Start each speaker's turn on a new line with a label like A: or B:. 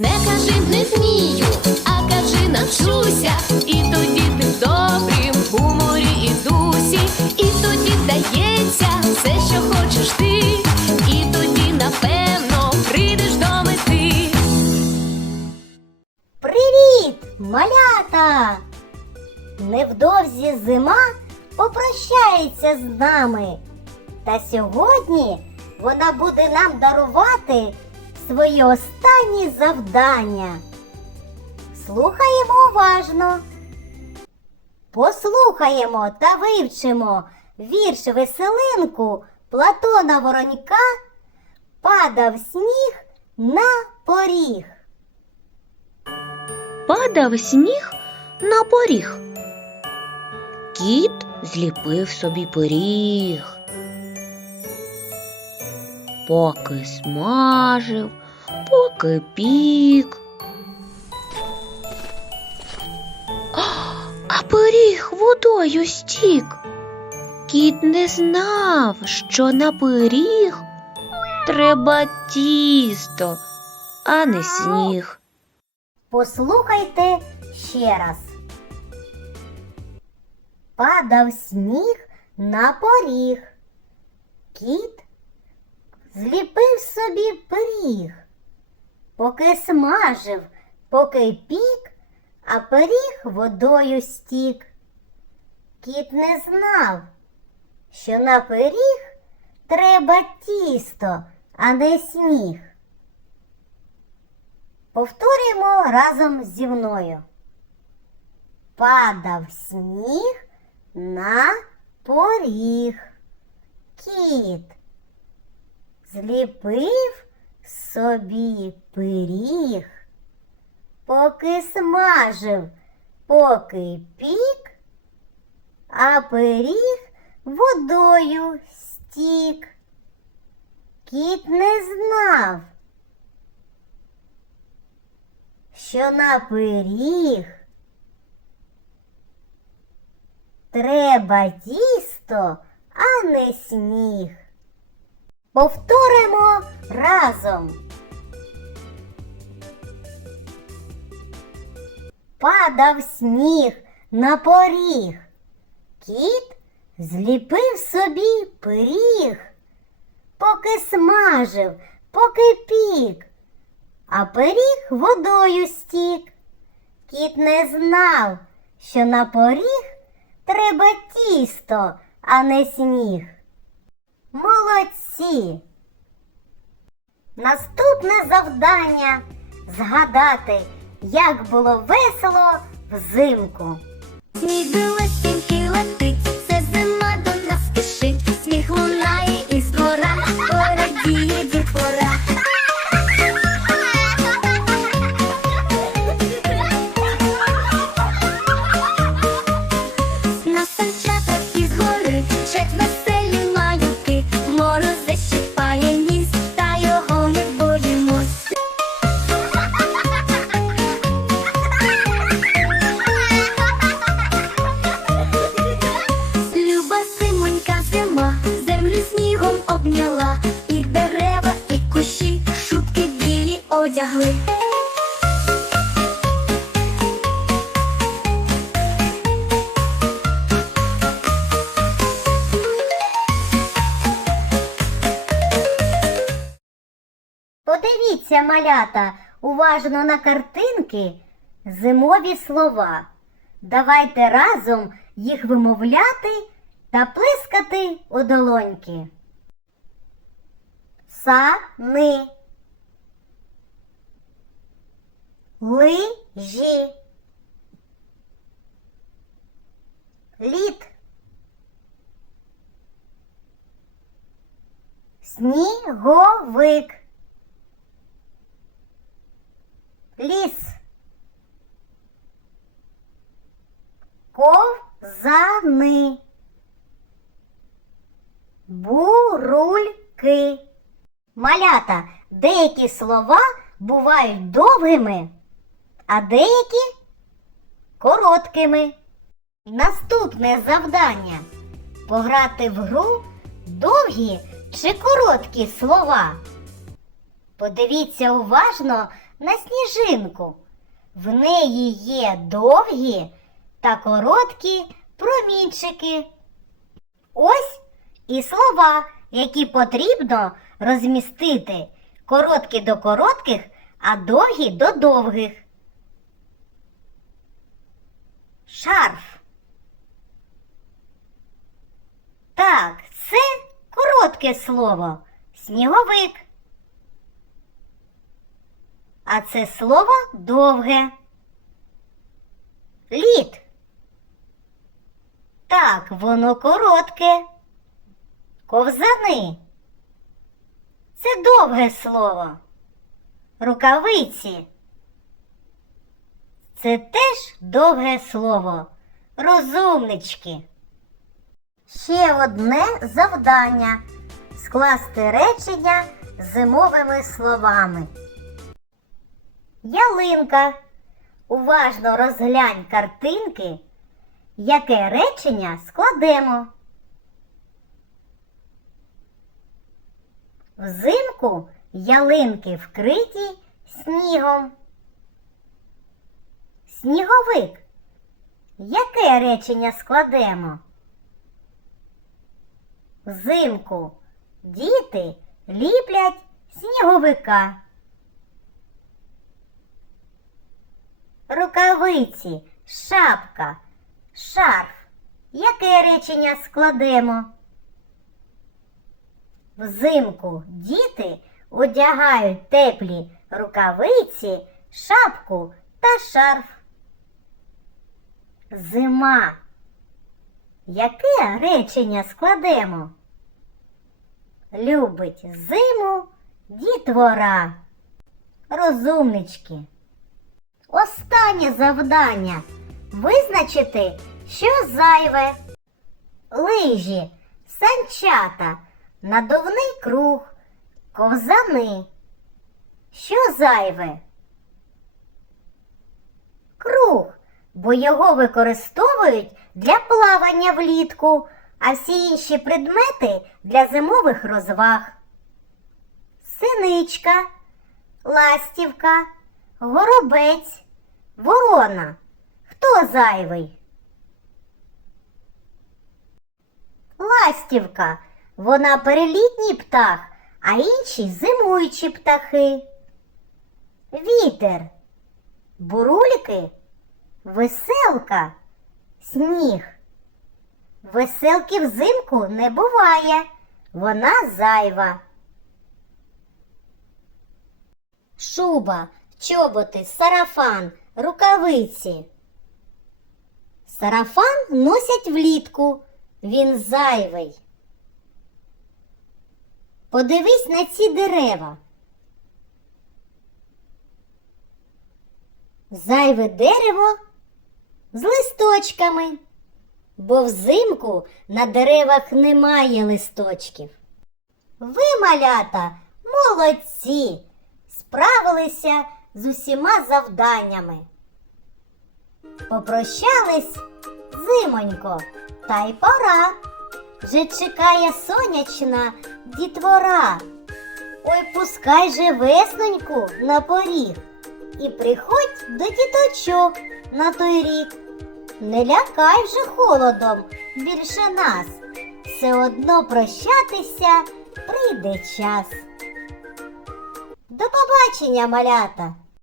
A: Не кажи не вмію, а кажи навчуся. І тоді ти в добрім гуморі і дусі, і тоді вдається все, що хочеш ти, і тоді, напевно, прийдеш до мети.
B: Привіт, малята! Невдовзі зима попрощається з нами. Та сьогодні вона буде нам дарувати свої останні завдання. Слухаємо уважно. Послухаємо та вивчимо вірш веселинку Платона Воронька Падав сніг на поріг.
C: Падав сніг на поріг. Кіт зліпив собі пиріг. Поки смажив, поки пік. А, пиріг водою стік. Кіт не знав, що на пиріг треба тісто, а не сніг.
B: Послухайте ще раз. Падав сніг на поріг. Кіт зліпив собі пиріг. Поки смажив, поки пік, а пиріг водою стік. Кіт не знав, що на пиріг треба тісто, а не сніг. Повторюємо разом зі мною. Падав сніг на поріг. Кіт зліпив собі пиріг, поки смажив, поки пік, а пиріг водою стік. Кіт не знав, що на пиріг треба тісто, а не сніг. Повторимо разом. Падав сніг на поріг. Кіт зліпив собі пиріг, поки смажив, поки пік а пиріг водою стік. Кіт не знав, що на поріг треба тісто, а не сніг. Молодці! Наступне завдання згадати, як було весело взимку.
D: Сніг білесенький летить, це зима до спішить, сміх лунає і згора, порадіє дітвора. На санчатах із гори чек веселі обняла, і дерева, і кущі, шубки білі одягли.
B: Подивіться, малята, уважно на картинки зимові слова. Давайте разом їх вимовляти та плескати у долоньки. Сани. Лижі. Лід. Сніговик. Ліс. Ковзани. Бурульки. Малята, деякі слова бувають довгими, а деякі короткими. Наступне завдання пограти в гру довгі чи короткі слова. Подивіться уважно на сніжинку. В неї є довгі та короткі промінчики. Ось і слова, які потрібно розмістити короткі до коротких, а довгі до довгих. Шарф. Так, це коротке слово. Сніговик. А це слово довге. Лід. Так, воно коротке. Ковзани. Це довге слово. Рукавиці. Це теж довге слово. Розумнички. Ще одне завдання скласти речення зимовими словами. Ялинка. Уважно розглянь картинки, яке речення складемо. Взимку ялинки вкриті снігом. Сніговик. Яке речення складемо? Взимку діти ліплять сніговика. Рукавиці, шапка, шарф. Яке речення складемо? Взимку діти одягають теплі рукавиці, шапку та шарф. Зима. Яке речення складемо? Любить зиму дітвора. Розумнички. Останнє завдання визначити, що зайве. Лижі, санчата, надувний круг, ковзани. Що зайве? Круг, бо його використовують для плавання влітку, а всі інші предмети для зимових розваг. Синичка, ластівка, горобець, ворона. Хто зайвий? Ластівка. Вона перелітній птах, а інші зимуючі птахи. Вітер. Бурульки. Веселка. Сніг. Веселки взимку не буває. Вона зайва. Шуба, чоботи, сарафан, рукавиці. Сарафан носять влітку. Він зайвий. Подивись на ці дерева. Зайве дерево з листочками, бо взимку на деревах немає листочків. Ви, малята, молодці, справилися з усіма завданнями. Попрощались, зимонько, та й пора. Вже чекає сонячна дітвора. Ой, пускай же весноньку на поріг і приходь до діточок на той рік. Не лякай вже холодом більше нас. Все одно прощатися прийде час. До побачення, малята!